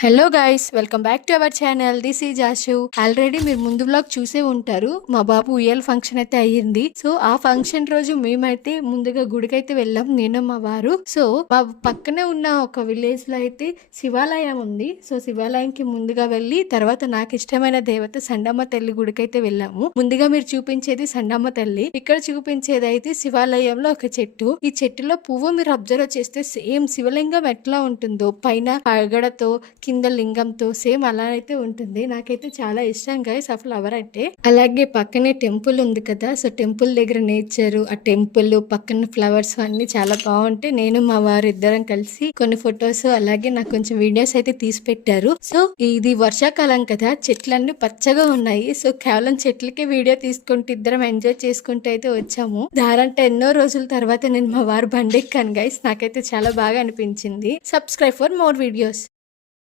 Hello guys welcome back to our channel this ఈ జాషు already మీరు ముందు బ్లాగ్ చూసే ఉంటారు. మా బాబు ఉయ్యాల ఫంక్షన్ అయితే అయ్యింది. సో ఆ ఫంక్షన్ రోజు మేమైతే ముందుగా గుడికైతే వెళ్ళాం. నేను మా వారు. సో మా పక్కనే ఉన్న ఒక విలేజ్లో అయితే శివాలయం ఉంది. సో శివాలయంకి ముందుగా వెళ్ళి తర్వాత నాకు ఇష్టమైన దేవత సండమ్మ తల్లి గుడికైతే వెళ్ళాము. ముందుగా మీరు చూపించేది సండమ్మ తల్లి. ఇక్కడ చూపించేది అయితే శివాలయంలో ఒక చెట్టు. ఈ చెట్టులో పువ్వు మీరు అబ్జర్వ్ చేస్తే సేమ్ శివలింగం ఎట్లా ఉంటుందో పైన పగడతో కింద లింగంతో సేమ్ అలా అయితే ఉంటుంది. నాకైతే చాలా ఇష్టం గైస్ ఆ ఫ్లవర్ అంటే అలాగే పక్కనే టెంపుల్ ఉంది కదా సో టెంపుల్ దగ్గర నేచర్ ఆ టెంపుల్ పక్కన ఫ్లవర్స్ అన్ని చాలా బాగుంటాయి. నేను మా వారు ఇద్దరం కలిసి కొన్ని ఫొటోస్ అలాగే నాకు కొంచెం వీడియోస్ అయితే తీసి పెట్టారు. సో ఇది వర్షాకాలం కదా చెట్లన్నీ పచ్చగా ఉన్నాయి. సో కేవలం చెట్లకే వీడియో తీసుకుంటూ ఇద్దరం ఎంజాయ్ చేసుకుంటూ అయితే వచ్చాము. దారంటే ఎన్నో రోజుల తర్వాత నేను మా వారు బండి ఎక్కాను గైస్ నాకైతే చాలా బాగా అనిపించింది. Subscribe for more videos